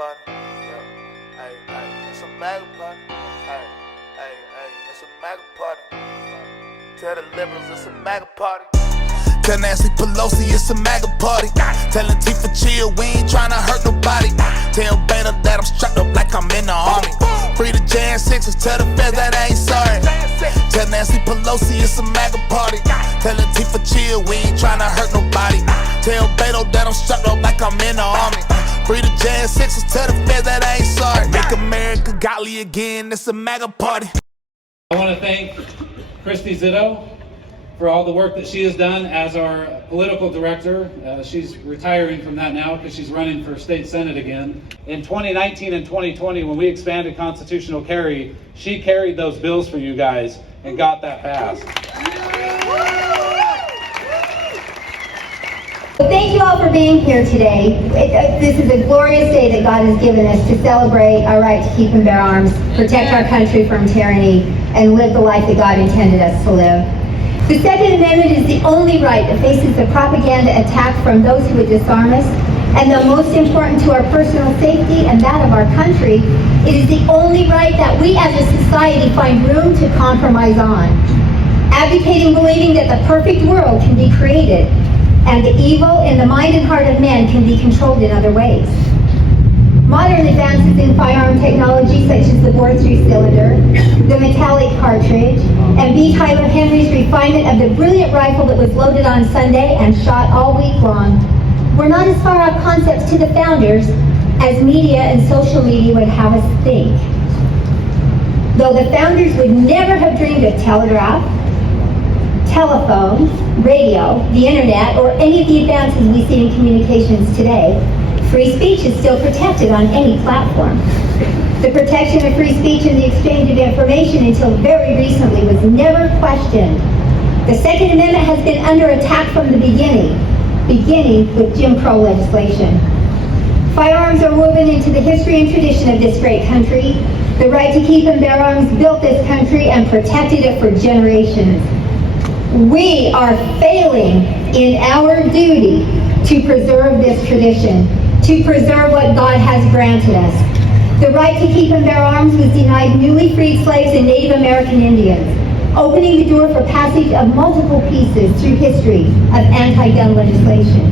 party. Yeah. Hey, it's a MAGA party. Hey, it's a MAGA party. Tell the liberals it's a MAGA party. Tell Nancy Pelosi it's a MAGA party. Tellin' Tifa chill, we ain't tryna hurt nobody. Tell Beta that I'm strapped up like I'm in the army. Free the Jan 6ers, tell the feds that I ain't sorry. Tell Nancy Pelosi it's a MAGA party. Tellin' Tifa chill, we ain't tryna hurt nobody. Tell Beto that I'm strapped up like I'm in the army. Free the Jan 6ers, tell the feds that I ain't sorry. Make America godly again, it's a MAGA party. I want to thank Christy Zito for all the work that she has done as our political director. She's retiring from that now because she's running for state senate again. In 2019 and 2020, when we expanded constitutional carry, she carried those bills for you guys and got that passed. Thank you all for being here today. This is a glorious day that God has given us to celebrate our right to keep and bear arms, protect our country from tyranny, and live the life that God intended us to live. The Second Amendment is the only right that faces the propaganda attack from those who would disarm us, and though most important to our personal safety and that of our country, it is the only right that we as a society find room to compromise on. Advocating believing that the perfect world can be created and the evil in the mind and heart of man can be controlled in other ways. Modern advances in firearm technology such as the bore-through cylinder, the metallic cartridge, and B. Tyler Henry's refinement of the brilliant rifle that was loaded on Sunday and shot all week long were not as far off concepts to the founders as media and social media would have us think. Though the founders would never have dreamed of telegraph, telephone, radio, the internet, or any of the advances we see in communications today, free speech is still protected on any platform. The protection of free speech and the exchange of information until very recently was never questioned. The Second Amendment has been under attack from the beginning with Jim Crow legislation. Firearms are woven into the history and tradition of this great country. The right to keep and bear arms built this country and protected it for generations. We are failing in our duty to preserve this tradition, to preserve what God has granted us. The right to keep and bear arms was denied newly freed slaves and Native American Indians, opening the door for passage of multiple pieces through history of anti-gun legislation.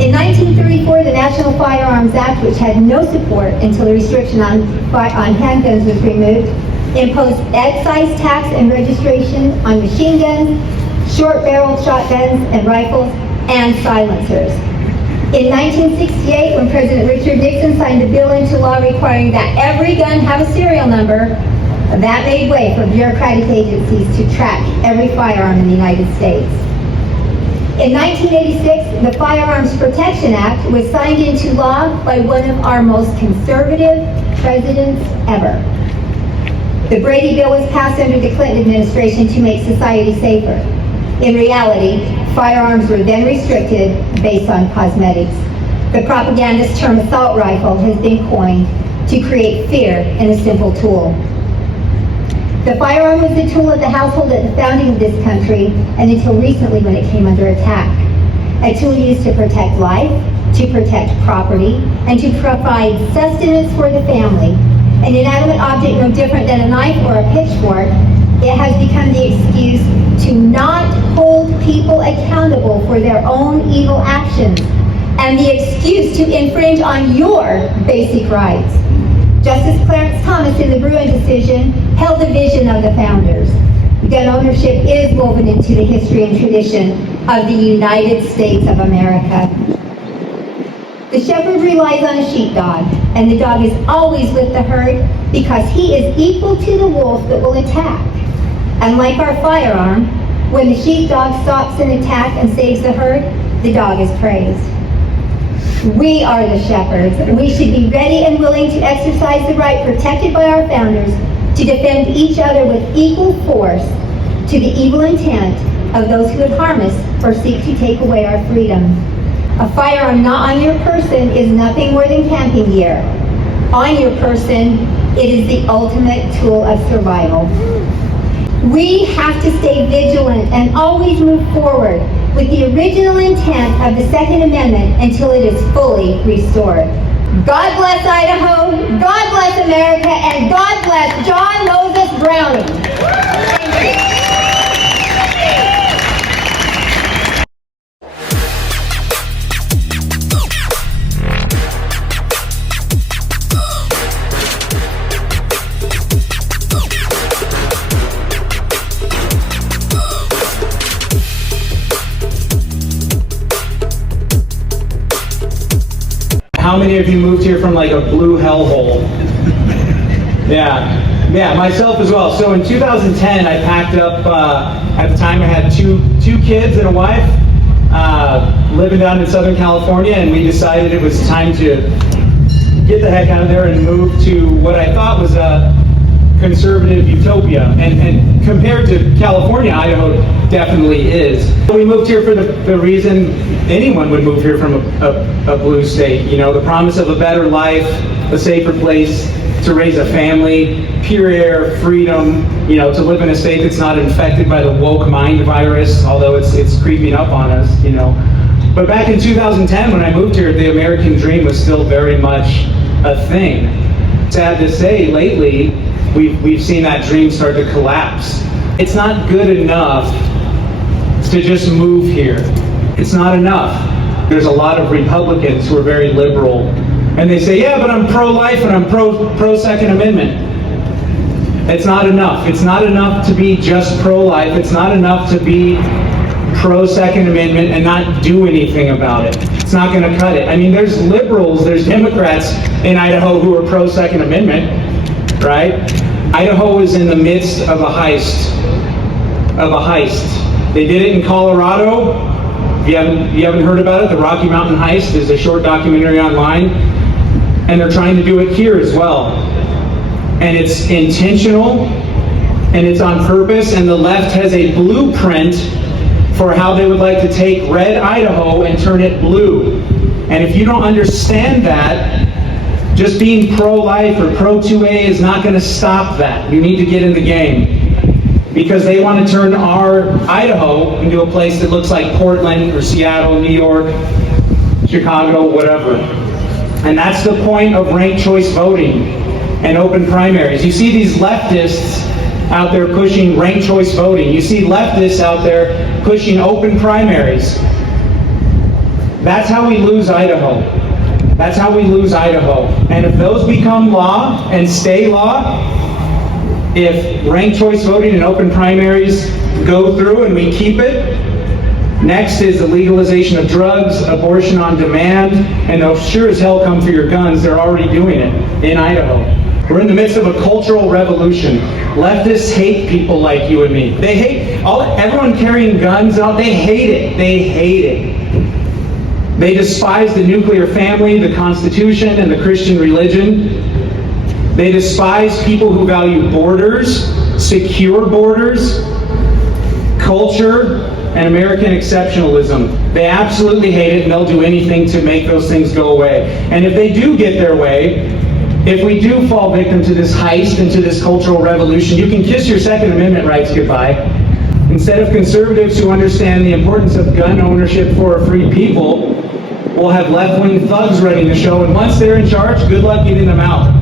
In 1934, the National Firearms Act, which had no support until the restriction on handguns was removed, imposed excise tax and registration on machine guns, short-barreled shotguns and rifles, and silencers. In 1968, when President Richard Nixon signed a bill into law requiring that every gun have a serial number, that made way for bureaucratic agencies to track every firearm in the United States. In 1986, the Firearms Protection Act was signed into law by one of our most conservative presidents ever. The Brady Bill was passed under the Clinton administration to make society safer. In reality, firearms were then restricted based on cosmetics. The propagandist term assault rifle has been coined to create fear in a simple tool. The firearm was the tool of the household at the founding of this country and until recently when it came under attack. A tool used to protect life, to protect property, and to provide sustenance for the family. An inanimate object no different than a knife or a pitchfork, it has become the excuse to not hold people accountable for their own evil actions and the excuse to infringe on your basic rights. Justice Clarence Thomas in the Bruin decision held the vision of the founders. Gun ownership is woven into the history and tradition of the United States of America. The shepherd relies on a sheepdog, and the dog is always with the herd because he is equal to the wolf that will attack. And like our firearm, when the sheepdog stops an attack and saves the herd, the dog is praised. We are the shepherds. We should be ready and willing to exercise the right protected by our founders to defend each other with equal force to the evil intent of those who would harm us or seek to take away our freedom. A firearm not on your person is nothing more than camping gear. On your person, it is the ultimate tool of survival. We have to stay vigilant and always move forward with the original intent of the Second Amendment until it is fully restored. God bless Idaho, God bless America, and God bless John Moses Browning. Thank you. How many of you moved here from like a blue hellhole? Yeah, myself as well. So in 2010, I packed up, at the time I had two kids and a wife, living down in Southern California, and we decided it was time to get the heck out of there and move to what I thought was a conservative utopia. And compared to California, Idaho definitely is. We moved here for the reason anyone would move here from a blue state. You know, the promise of a better life, a safer place to raise a family, pure air, freedom, you know, to live in a state that's not infected by the woke mind virus, although it's creeping up on us, you know. But back in 2010, when I moved here, the American dream was still very much a thing. Sad to say, lately, we've seen that dream start to collapse. It's not good enough to just move here. It's not enough. There's a lot of Republicans who are very liberal, and they say, yeah, but I'm pro-life and I'm pro Second Amendment. It's not enough. It's not enough to be just pro-life. It's not enough to be pro Second Amendment and not do anything about it. It's not going to cut it. I mean, there's liberals, there's Democrats in Idaho who are pro Second Amendment, right? Idaho is in the midst of a heist. They did it in Colorado. If you haven't heard about it, the Rocky Mountain Heist is a short documentary online, and they're trying to do it here as well. And it's intentional, and it's on purpose, and the left has a blueprint for how they would like to take red Idaho and turn it blue. And if you don't understand that, just being pro-life or pro-2A is not going to stop that. You need to get in the game. Because they want to turn our Idaho into a place that looks like Portland or Seattle, New York, Chicago, whatever. And that's the point of ranked choice voting and open primaries. You see these leftists out there pushing ranked choice voting. You see leftists out there pushing open primaries. That's how we lose Idaho. That's how we lose Idaho. And if those become law and stay law, if ranked choice voting and open primaries go through and we keep it, next is the legalization of drugs, abortion on demand, and they'll sure as hell come for your guns. They're already doing it in Idaho. We're in the midst of a cultural revolution. Leftists hate people like you and me. They hate everyone carrying guns out. They hate it. They hate it. They despise the nuclear family, the Constitution, and the Christian religion. They despise people who value borders, secure borders, culture, and American exceptionalism. They absolutely hate it, and they'll do anything to make those things go away. And if they do get their way, if we do fall victim to this heist and to this cultural revolution, you can kiss your Second Amendment rights goodbye. Instead of conservatives who understand the importance of gun ownership for a free people, we'll have left-wing thugs running the show, and once they're in charge, good luck getting them out.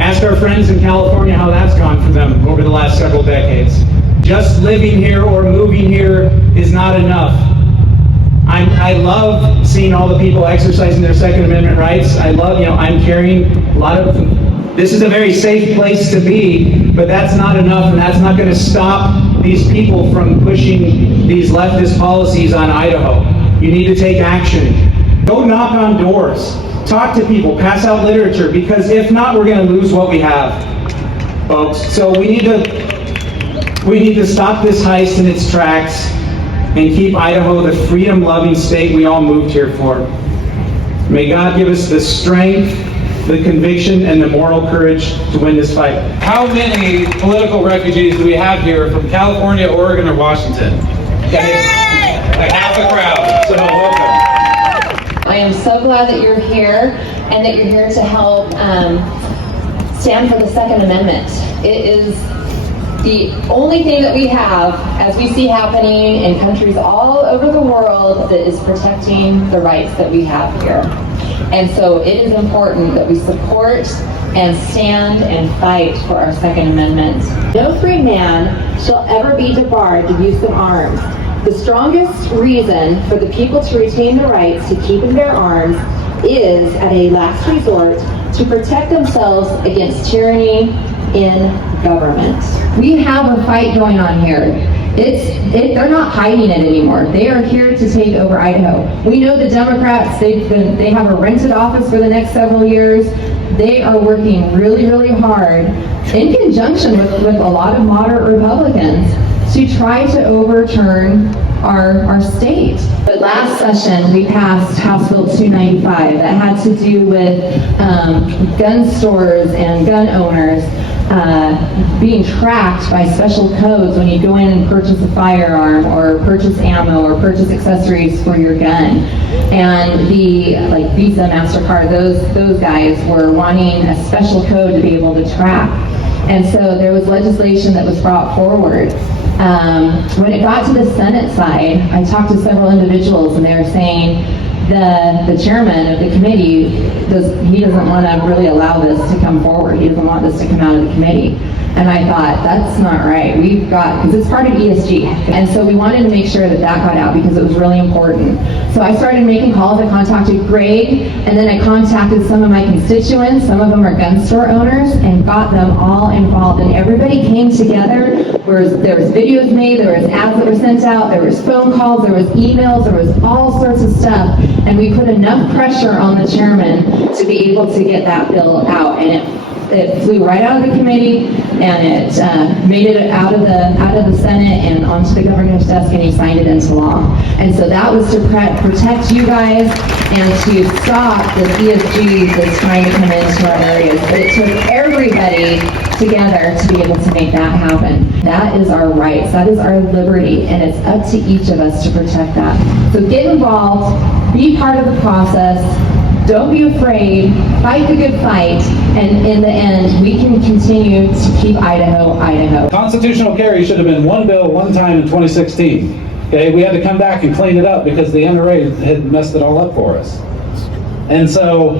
Ask our friends in California how that's gone for them over the last several decades. Just living here or moving here is not enough. I love seeing all the people exercising their Second Amendment rights. I love, I'm carrying a lot of, this is a very safe place to be, but that's not enough, and that's not going to stop these people from pushing these leftist policies on Idaho. You need to take action. Go knock on doors. Talk to people, pass out literature, because if not, we're going to lose what we have, folks. So we need to stop this heist in its tracks and keep Idaho the freedom-loving state we all moved here for. May God give us the strength, the conviction, and the moral courage to win this fight. How many political refugees do we have here from California, Oregon, or Washington? Like half the crowd, so welcome. I am so glad that you're here and that you're here to help stand for the Second Amendment. It is the only thing that we have, as we see happening in countries all over the world, that is protecting the rights that we have here. And so it is important that we support and stand and fight for our Second Amendment. No free man shall ever be debarred the use of arms. The strongest reason for the people to retain the rights to keep and bear arms is, at a last resort, to protect themselves against tyranny in government. We have a fight going on here. They're not hiding it anymore. They are here to take over Idaho. We know the Democrats, they have a rented office for the next several years. They are working really, really hard in conjunction with a lot of moderate Republicans to try to overturn our state. But last session, we passed House Bill 295 that had to do with gun stores and gun owners being tracked by special codes when you go in and purchase a firearm or purchase ammo or purchase accessories for your gun. And the Visa, MasterCard, those guys were wanting a special code to be able to track. And so there was legislation that was brought forward. When it got to the Senate side, I talked to several individuals and they were saying the chairman of the committee, he doesn't want to really allow this to come forward. He doesn't want this to come out of the committee. And I thought, that's not right. Because it's part of ESG. And so we wanted to make sure that got out because it was really important. So I started making calls. I contacted Greg, and then I contacted some of my constituents. Some of them are gun store owners, and got them all involved. And everybody came together. There was videos made, there was ads that were sent out, there was phone calls, there was emails, there was all sorts of stuff. And we put enough pressure on the chairman to be able to get that bill out. And it flew right out of the committee, and it made it out of the Senate and onto the governor's desk, and he signed it into law. And so that was to protect you guys and to stop this ESG that's trying to come into our areas. But it took everybody together to be able to make that happen. That is our rights, that is our liberty, and it's up to each of us to protect that. So get involved, be part of the process. Don't be afraid, fight the good fight, and in the end, we can continue to keep Idaho, Idaho. Constitutional carry should have been one bill, one time in 2016. Okay, we had to come back and clean it up because the NRA had messed it all up for us. And so,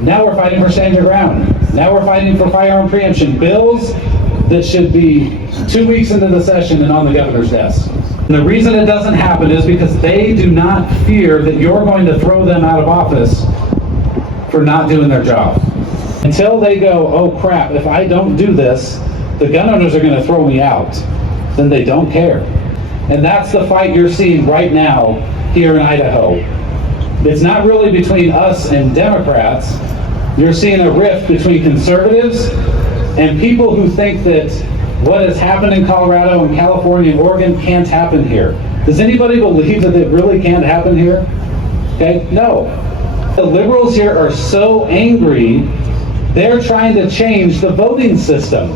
now we're fighting for stand your ground. Now we're fighting for firearm preemption bills that should be 2 weeks into the session and on the governor's desk. And the reason it doesn't happen is because they do not fear that you're going to throw them out of office for not doing their job. Until they go, oh crap, if I don't do this, the gun owners are going to throw me out, then they don't care. And that's the fight you're seeing right now here in Idaho. It's not really between us and Democrats. You're seeing a rift between conservatives and people who think that what has happened in Colorado and California and Oregon can't happen here. Does anybody believe that it really can't happen here? Okay, no. The liberals here are so angry, they're trying to change the voting system.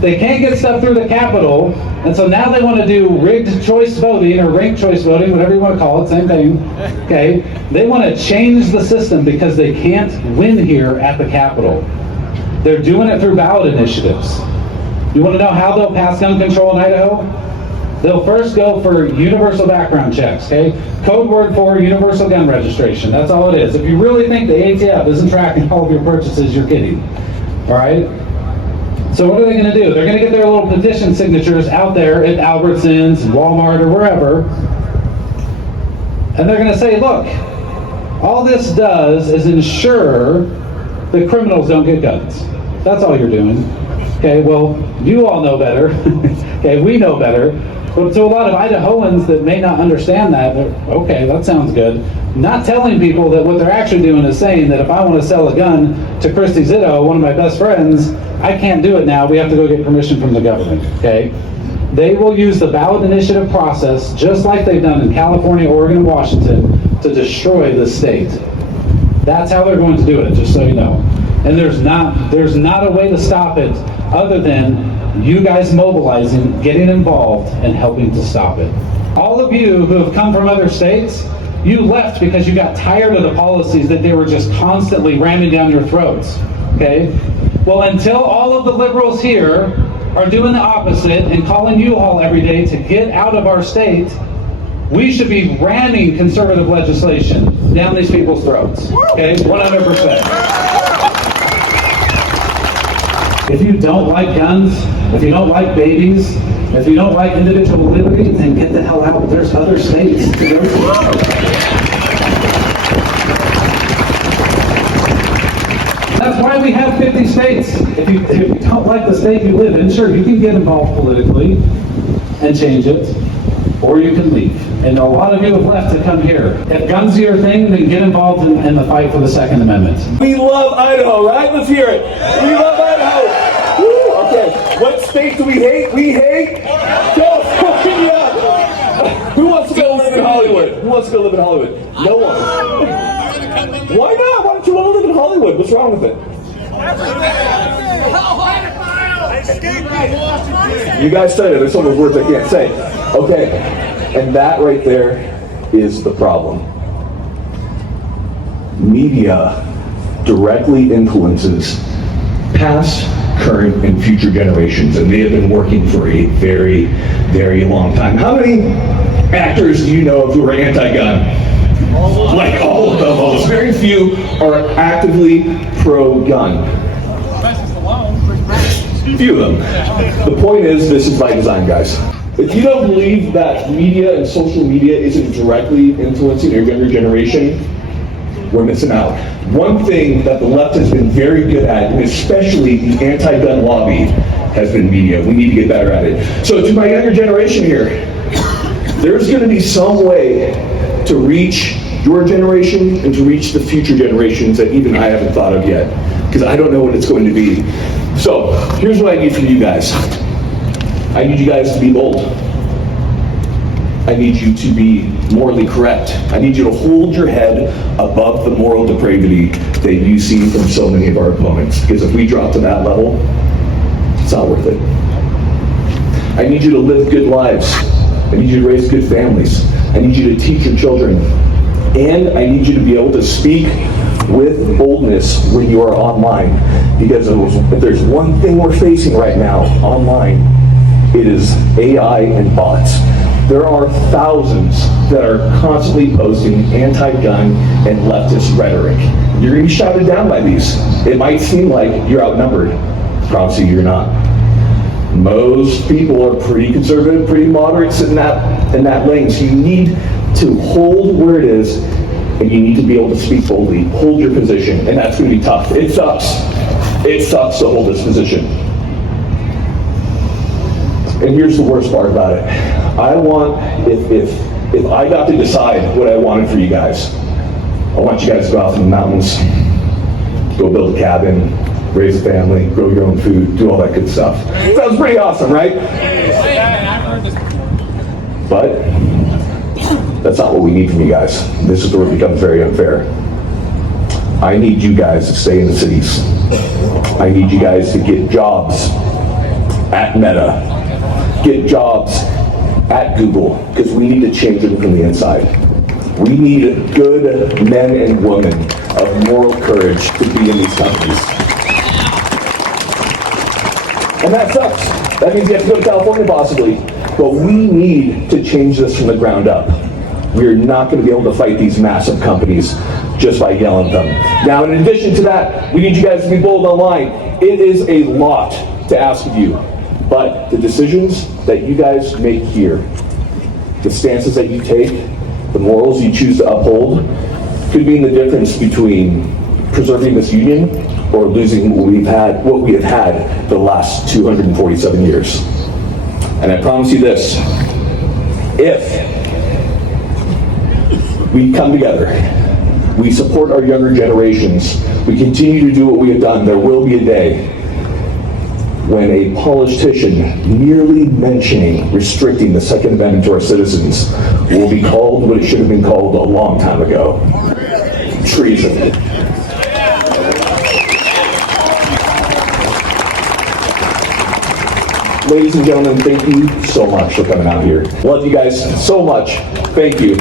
They can't get stuff through the Capitol, and so now they want to do rigged choice voting or ranked choice voting, whatever you want to call it, same thing. Okay, they want to change the system because they can't win here at the Capitol. They're doing it through ballot initiatives. You want to know how they'll pass gun control in Idaho? They'll first go for universal background checks, okay? Code word for universal gun registration. That's all it is. If you really think the ATF isn't tracking all of your purchases, you're kidding. All right? So what are they going to do? They're going to get their little petition signatures out there at Albertsons, Walmart, or wherever, and they're going to say, look, all this does is ensure that criminals don't get guns. That's all you're doing. Okay, well, you all know better. Okay, we know better. But to a lot of Idahoans that may not understand that, okay, that sounds good. Not telling people that what they're actually doing is saying that if I want to sell a gun to Christy Zito, one of my best friends, I can't do it now. We have to go get permission from the government, okay? They will use the ballot initiative process, just like they've done in California, Oregon, and Washington, to destroy the state. That's how they're going to do it, just so you know. And there's not a way to stop it other than you guys mobilizing, getting involved, and helping to stop it. All of you who have come from other states, you left because you got tired of the policies that they were just constantly ramming down your throats, okay? Well, until all of the liberals here are doing the opposite and calling U-Haul every day to get out of our state, we should be ramming conservative legislation down these people's throats. Okay, 100%. If you don't like guns, if you don't like babies, if you don't like individual liberty, then get the hell out. There's other states to go to. That's why we have 50 states. If you don't like the state you live in, sure, you can get involved politically and change it, or you can leave. And a lot of you have left to come here. If guns are your thing, then get involved in the fight for the Second Amendment. We love Idaho, right? Let's hear it. We love Idaho. Woo, okay, what state do we hate? We hate California. Who wants to go live in Hollywood? Who wants to go live in Hollywood? No one. Why not? Why don't you want to live in Hollywood? What's wrong with it? You guys said it. There's so many words I can't say. Okay, and that right there is the problem. Media directly influences past, current, and future generations, and they have been working for a very, very long time. How many actors do you know who are anti-gun? Like all of them. Almost. Very few are actively pro-gun. Few of them. The point is, this is by design, guys. If you don't believe that media and social media isn't directly influencing your younger generation, we're missing out. One thing that the left has been very good at, and especially the anti-gun lobby, has been media. We need to get better at it. So to my younger generation here, there's going to be some way to reach your generation and to reach the future generations that even I haven't thought of yet, because I don't know what it's going to be. So here's what I need from you guys. I need you guys to be bold. I need you to be morally correct. I need you to hold your head above the moral depravity that you see from so many of our opponents, because if we drop to that level, it's not worth it. I need you to live good lives. I need you to raise good families. I need you to teach your children. And I need you to be able to speak with boldness when you are online. Because if there's one thing we're facing right now online, it is AI and bots. There are thousands that are constantly posting anti-gun and leftist rhetoric. You're going to be shouted down by these. It might seem like you're outnumbered. Promise you, you're not. Most people are pretty conservative, pretty moderates in that lane. So you need to hold where it is, and you need to be able to speak boldly. Hold your position, and that's going to be tough. It sucks. It sucks to hold this position. And here's the worst part about it. I want, if I got to decide what I wanted for you guys, I want you guys to go out in the mountains, go build a cabin, raise a family, grow your own food, do all that good stuff. Sounds pretty awesome, right? But that's not what we need from you guys. This is where it becomes very unfair. I need you guys to stay in the cities. I need you guys to get jobs at Meta, get jobs at Google, because we need to change it from the inside. We need good men and women of moral courage to be in these companies. And that sucks. That means you have to go to California possibly. But we need to change this from the ground up. We're not going to be able to fight these massive companies just by yelling at them. Now, in addition to that, we need you guys to be bold online. It is a lot to ask of you. But the decisions that you guys make here, the stances that you take, the morals you choose to uphold, could mean the difference between preserving this union or losing what we have had the last 247 years. And I promise you this, if we come together, we support our younger generations, we continue to do what we have done, there will be a day when a politician merely mentioning restricting the Second Amendment to our citizens will be called what it should have been called a long time ago: treason. Ladies and gentlemen, thank you so much for coming out here. Love you guys so much. Thank you.